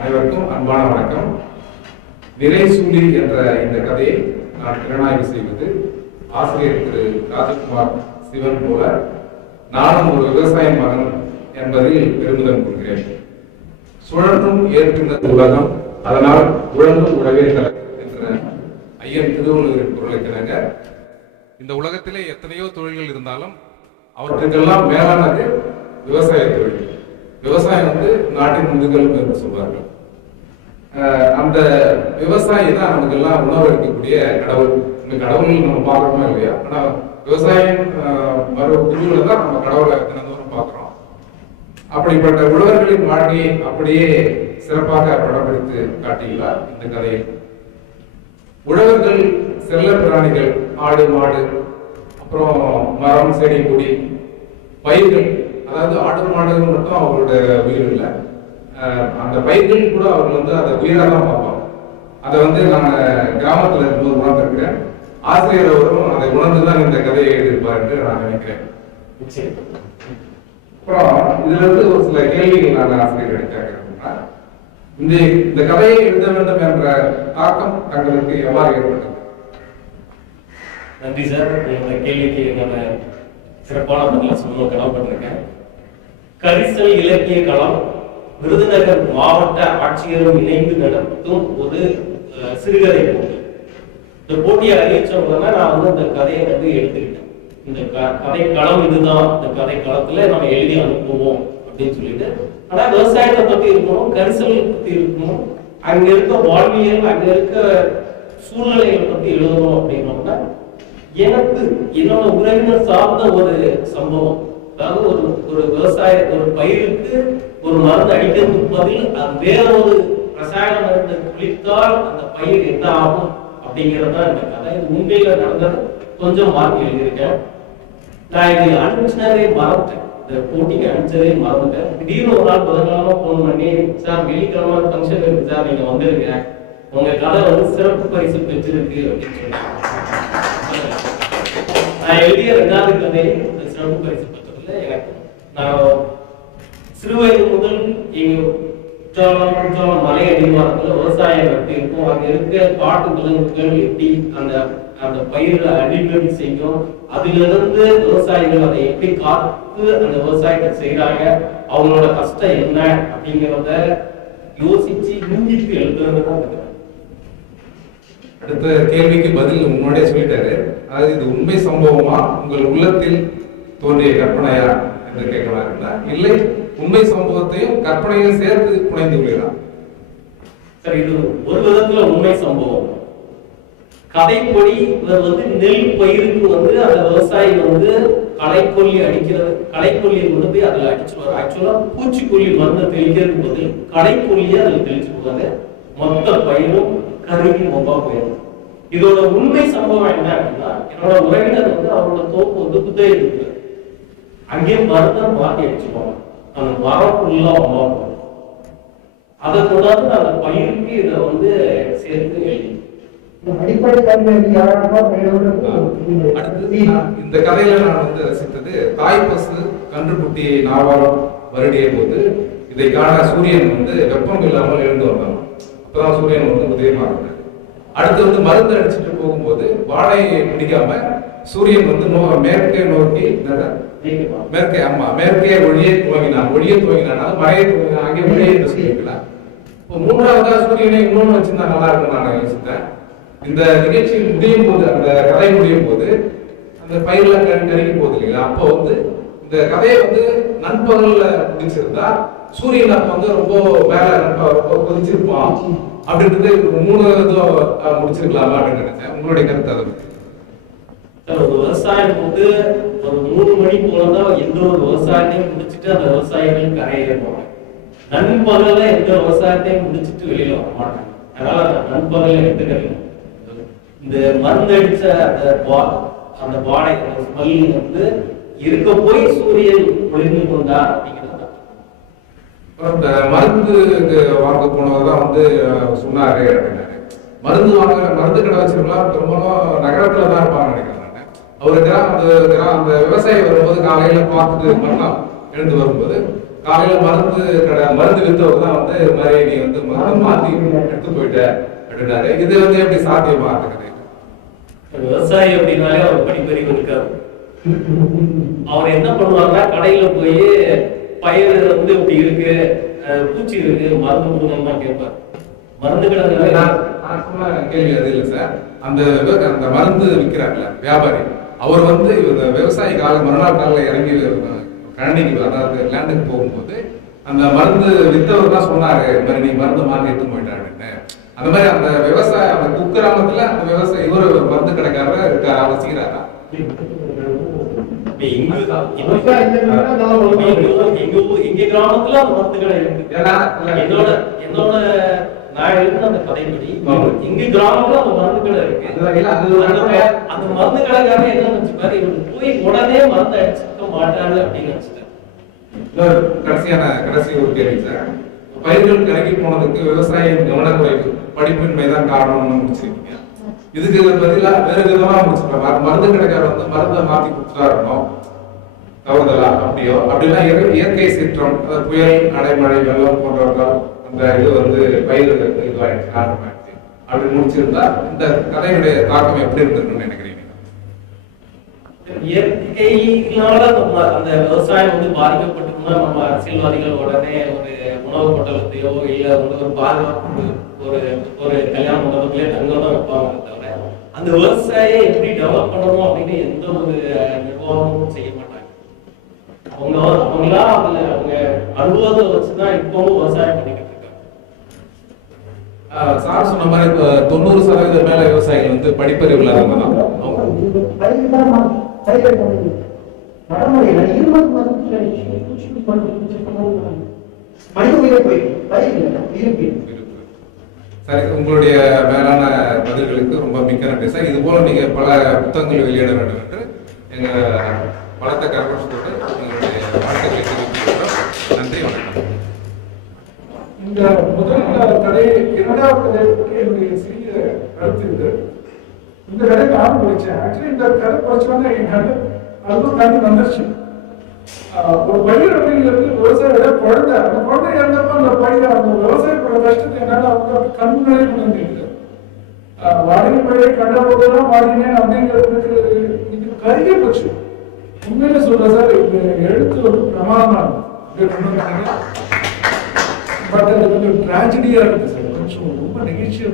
அனைவருக்கும் அன்பான வணக்கம். நிறை சூழி என்ற இந்த கதையை நான் திறனாய்வு செய்வது ஆசிரியர் திரு ராஜகுமார் சிவன் போல நானும் ஒரு விவசாய மகன் என்பதில் பெருமிதம் கொள்கிறேன். சுழன்றும் ஏற்கின்ற உலகம் அதனால் உழந்தும் உழவே என்ற ஐயன் திருவள்ளுவரின் குரலை கிணங்க இந்த உலகத்திலே எத்தனையோ தொழில்கள் இருந்தாலும் அவற்றுக்கெல்லாம் மேலானது விவசாய தொழில். விவசாயம் வந்து நாட்டின் முதுகெலும்பு என்று சொல்வார்கள். அந்த விவசாயி தான் நமக்கு எல்லாம் உணவு அளிக்கக்கூடிய கடவுள். இந்த கடவுள் நம்ம பார்க்கணுமா இல்லையா? ஆனா விவசாயம் அஹ், வரும் குழுவில் தான் நம்ம கடவுளை தினந்தோறும் பார்க்கிறோம். அப்படிப்பட்ட உழவர்களின் வாழ்க்கையை அப்படியே சிறப்பாக படம்பிடித்து காட்டியுள்ளார் இந்த கதையில். உழவர்கள் செல்ல பிராணிகள் ஆடு மாடு அப்புறம் மரம் செடி கொடி பயிர்கள் அதாவது ஆடு மாடு மட்டும் அவங்களோட உயிர் இல்லை. அஹ் அந்த பயிர்கள் கூட அவங்க வந்து அதை உயிராக தான் பார்ப்பாங்க அதை வந்து நான் கிராமத்துல இருக்கும்போது உணர்ந்திருக்கிறேன். ஆசிரியர் அவரும் அதை உணர்ந்து தான் இந்த கதையை எழுதியிருப்பார் என்று நான் நினைக்கிறேன். அப்புறம் இதுல இருந்து ஒரு சில கேள்விகள் நான் ஆசிரியர் கேட்கிறேன்னா இந்த இந்த கதையை எழுத வேண்டும் என்ற தாக்கம் தங்களுக்கு எவ்வாறு ஏற்பட்டது? நன்றி சார். இந்த கேள்விக்கு நான் சிறப்பான பதில சொல்ல பண்ணிருக்கேன் கரிசல் இலக்கிய களம் விருதுநகர் மாவட்ட ஆட்சியரும் இணைந்து நடத்தும் ஒரு சிறுகதை போட்டி. இந்த போட்டியை அறிவிச்ச உடனே நான் வந்து இந்த கதையை வந்து எடுத்துக்கிட்டேன். இந்த க- கதை களம் இதுதான். இந்த கதை களத்துல நம்ம எழுதி அனுப்புவோம் அப்படின்னு சொல்லிட்டு. ஆனா விவசாயத்தை பத்தி இருக்கணும் கரிசல் பத்தி இருக்கணும் அங்க இருக்க வாழ்வியல் அங்க இருக்க சூழ்நிலைகளை பத்தி எழுதணும் அப்படின்னோம்னா எனக்கு என்னோட உறவினர் சார்ந்த ஒரு சம்பவம். அதாவது ஒரு ஒரு விவசாய ஒரு பயிருக்கு ஒரு மருந்து அடிக்கிறதுக்கு பதில் அது வேற ஒரு ரசாயன மருந்து குளித்தால் அந்த பயிர் என்ன ஆகும் அப்படிங்கிறது இந்த கதை. இது உண்மையில நடந்தது. கொஞ்சம் மாற்றி எழுதியிருக்கேன். நான் இது அனுப்பிச்சதே மறந்துட்டேன். இந்த போட்டிக்கு அனுப்பிச்சதே மறந்துட்டேன். திடீர்னு ஒரு நாள் புதன்கிழமை போன் பண்ணி சார் வெள்ளிக்கிழமை ஃபங்க்ஷன் இருக்கு சார் நீங்க வந்துருங்க உங்க கதை வந்து சிறப்பு பரிசு பெற்றிருக்கு அப்படின்னு சொல்லி. நான் எழுதிய ரெண்டாவது கதை இந்த சிறப்பு பரிசு சிறு வயது சிறுவயது முதல் எங்க குற்றாலம் குற்றாலம் மலை அடிமாரத்துல விவசாயம் எப்படி இருக்கும். அங்க இருக்க காட்டு விலங்குகள் எப்படி அந்த அந்த பயிர்களை அடிக்கடி செய்யும். அதுல இருந்து விவசாயிகள் அதை எப்படி காத்து அந்த விவசாயத்தை செய்யறாங்க அவங்களோட கஷ்டம் என்ன அப்படிங்கிறத யோசிச்சு யூகித்து எழுதுறதுதான் அடுத்த கேள்விக்கு பதில் முன்னாடியே சொல்லிட்டாரு. அதாவது இது உண்மை சம்பவமா? உங்கள் உள்ளத்தில் தோன்றிய கற்பனையா? என்று கேட்கிறார்களா? இல்லை உண்மை சம்பவத்தையும் கற்பனையும் சேர்த்து புனைந்துள்ளீரா சரி இது ஒரு விதத்துல உண்மை சம்பவம். கதைப்படி இவர் வந்து நெல் பயிருக்கு வந்து அந்த விவசாயி வந்து களைக்கொல்லி அடிக்கிறது களைக்கொல்லி கொண்டு போய் அதுல அடிச்சுடுவார் ஆக்சுவலா பூச்சிக்கொல்லி மருந்து தெளிக்கிறதுக்கு பதில் களைக்கொல்லியே அதுல தெளிச்சு போவாங்க மொத்த பயிரும் கருவி மொப்பா போயிடும் இதோட உண்மை சம்பவம் என்ன அப்படின்னா என்னோட உறவினர் வந்து அவரோட தோப்பு வந்து குத்தகை இருக்கு. அங்கேயே மருந்தை மாத்தி அடிச்சுப்பாங்க அந்த மரம் ஃபுல்லா அம்மா போகும் அதை தொடர்ந்து அந்த பயிருக்கு இதை வந்து சேர்த்து இந்த கதையில நான் வந்து ரசித்தது தாய் பசு கன்றுக்குட்டி நாவாரம் வருடிய போது இதை காண சூரியன் வந்து வெப்பம் இல்லாமல் எழுந்து வந்தான். அப்பதான் சூரியன் வந்து உதயமாகிறது அடுத்து வந்து மருந்து அடிச்சுட்டு போகும்போது வாழையை பிடிக்காம சூரியன் வந்து நோ மேற்கே நோக்கி என்னது? மேற்கே ஆமா மேற்கே ஒளியை துவங்கினான். ஒளியை துவங்கினான் அது மழையை துவங்கினான். அங்கே ஒளியை என்று சொல்லியிருக்கலாம். இப்போ மூன்றாவதா சூரியனை இன்னொன்று வச்சிருந்தா நல்லா இருக்கும் நான் யோசித்தேன் இந்த நிகழ்ச்சி முடியும் போது அந்த கதை முடியும் போது அந்த பயிரெல்லாம் கரு கருகி போகுது இல்லைங்களா? அப்போ வந்து இந்த கதையை வந்து நண்பகல்ல முடிச்சிருந்தா சூரியன் அப்போ வந்து ரொம்ப மேல கொதிச்சிருப்பான். அப்படின்றது மூணு அஹ், முடிச்சிருக்கலாமா அப்படின்னு நினைச்சேன். உங்களுடைய கருத்து அதை விவசாயம் வந்து ஒரு மூணு மணி போலதான் எந்த ஒரு விவசாயத்தையும் முடிச்சிட்டு அந்த விவசாயிகள் கரையில போவாங்க நண்பகல எந்த விவசாயத்தையும் முடிச்சுட்டு வெளியில வர மாட்டாங்க. அதனால நண்பகல நண்பகல்ல இந்த மருந்து அடிச்ச அந்த பா அந்த பாடை அந்த ஸ்மெல் வந்து இருக்க போய் சூரியன் ஒளிந்து கொண்டா அப்படிங்கிறது இந்த மருந்து வாங்க போனவர் தான் வந்து சொன்னாரு அப்படின்னாரு. மருந்து வாங்க மருந்து கடை வச்சிருக்கலாம் பெரும்பாலும் நகரத்துல தான் இருப்பாங்க அவரு கிராம அந்த விவசாயி வரும்போது காலையில பார்த்துட்டு மறுநாள் எழுந்து வரும்போது காலையில மருந்து கடை மருந்து வித்தவர் தான் வந்து இது மாதிரி நீ வந்து மருந்து மாத்தி எடுத்து போயிட்ட அப்படின்னாரு. இது வந்து எப்படி சாத்தியமா இருக்குது விவசாயி அப்படின்னாலே அவர் படிப்பறிவு இருக்காது அவர் என்ன பண்ணுவாருன்னா கடையில போய் பயிர் வந்து இப்படி இருக்கு பூச்சி இருக்கு மருந்து கொடுங்கன்னு தான் கேட்பார். மருந்து சொன்ன கேள்வி அது இல்லை சார். அந்த அந்த மருந்து விற்கிறார்ல வியாபாரி. அவர் வந்து இந்த விவசாயி கால மறுநாள் காலையில் இறங்கி கழனிக்கு அதாவது லேண்டுக்கு போகும்போது அந்த மருந்து வித்தவர் தான் சொன்னாரு இந்த மாதிரி நீ மருந்து மாத்தி எடுத்து போயிட்டாருன்னு அந்த மாதிரி அந்த விவசாய அந்த குக்கிராமத்துல அந்த விவசாயி இவர் மருந்து கடைக்காரர் இருக்காரா அவர் செய்யறாரா எங்க கிராமத்துல மருந்து கடை இருக்கு. என்னோட என்னோட நான் எழுதின அந்த கதைப்படி. எங்க கிராமத்துல அந்த மருந்து கடை இருக்கு. அந்த மருந்து கடைக்காரன் என்ன நினைச்சுப்பாரு இவனுக்கு போய் உடனே மருந்து அடிச்சுக்க மாட்டாரு அப்படின்னு நினைச்சிட்டாரு கடைசியான கடைசி ஒரு கேள்வி சார். பயிர்கள் கருகி போனதுக்கு விவசாயியின் கவனக்குறைவு படிப்பின்மை தான் காரணம்னு முடிச்சிருக்கீங்க. இதுக்கு பதிலா வேற விதமா முடிச்சிருப்பாங்க மருந்து கடைக்காரர் வந்து மருந்தை மாத்தி கொடுத்துட்டா இருக்கணும். தவறுதலா? அப்படியோ? அப்படின்னா இயற்கை- சீற்றம் புயல் அடைமழை வெள்ளம் போன்றவர்கள் அந்த இது வந்து பயிர் இதுவாயிடுச்சு காரணமாயிடுச்சு அப்படி முடிச்சிருந்தா இந்த கதையுடைய தாக்கம் எப்படி இருந்திருக்குன்னு நினைக்கிறீங்க? இயற்கையினால நம்ம அந்த விவசாயம் வந்து பாதிக்கப்பட்டிருந்தா நம்ம அரசியல்வாதிகள் உடனே ஒரு உணவு பொட்டலத்தையோ இல்ல வந்து ஒரு பாதுகாப்பு ஒரு ஒரு கல்யாண மண்டபத்திலே தங்கம் தான் வைப்பாங்க தவிர அந்த விவசாயியை எப்படி டெவலப் பண்ணணும் அப்படின்னு எந்த ஒரு நிர்வாகமும் செய்ய மாட்டாங்க. அவங்க அவங்களா அதுல அவங்க அனுபவத்தை வச்சுதான் இப்பவும் விவசாயம் பண்ணிக்கிறாங்க சார் சொன்ன மாதிரி இப்ப தொண்ணூறு சதவீதம் மேல விவசாயிகள் வந்து படிப்பறிவு இல்லாதவங்க தான் சரி உங்களுடைய மேலான பதில்களுக்கு ரொம்ப மிக்க நன்றி. சார் இது போல நீங்க பல புத்தகங்கள் வெளியிட வேண்டும் என்று எங்க பலத்த கரகோஷத்தோடு உங்களுடைய வாழ்த்துக்களை தெரிவித்துக்கிறோம் நன்றி வணக்கம். இந்த முதல் கதை இரண்டாவது கதை பற்றி என்னுடைய சிறிய கருத்து இது. இந்த கதை நானும் படிச்சேன் ஆக்சுவலி இந்த கதை படிச்சோன்னே என் கதை அதுவும் தாண்டி வந்துருச்சு. ஒரு பயிர் அப்படிங்கிறது விவசாயியோட குழந்தை அந்த குழந்தை இறந்தப்ப அந்த பயிர் அந்த விவசாயியோட கஷ்டத்தை என்னால அவங்க அப்படி கண் வாடகை பயிரை கண்ட போதெல்லாம் வாடினேன் அப்படிங்கிறதுக்கு இது கருகி போச்சு. உண்மையில சொல்ற சார் இந்த எழுத்து ஒரு பிரமாதமா இருக்கு பட் அது கொஞ்சம் ட்ராஜடியா இருக்கு சார் கொஞ்சம் ரொம்ப நெகிழ்ச்சியா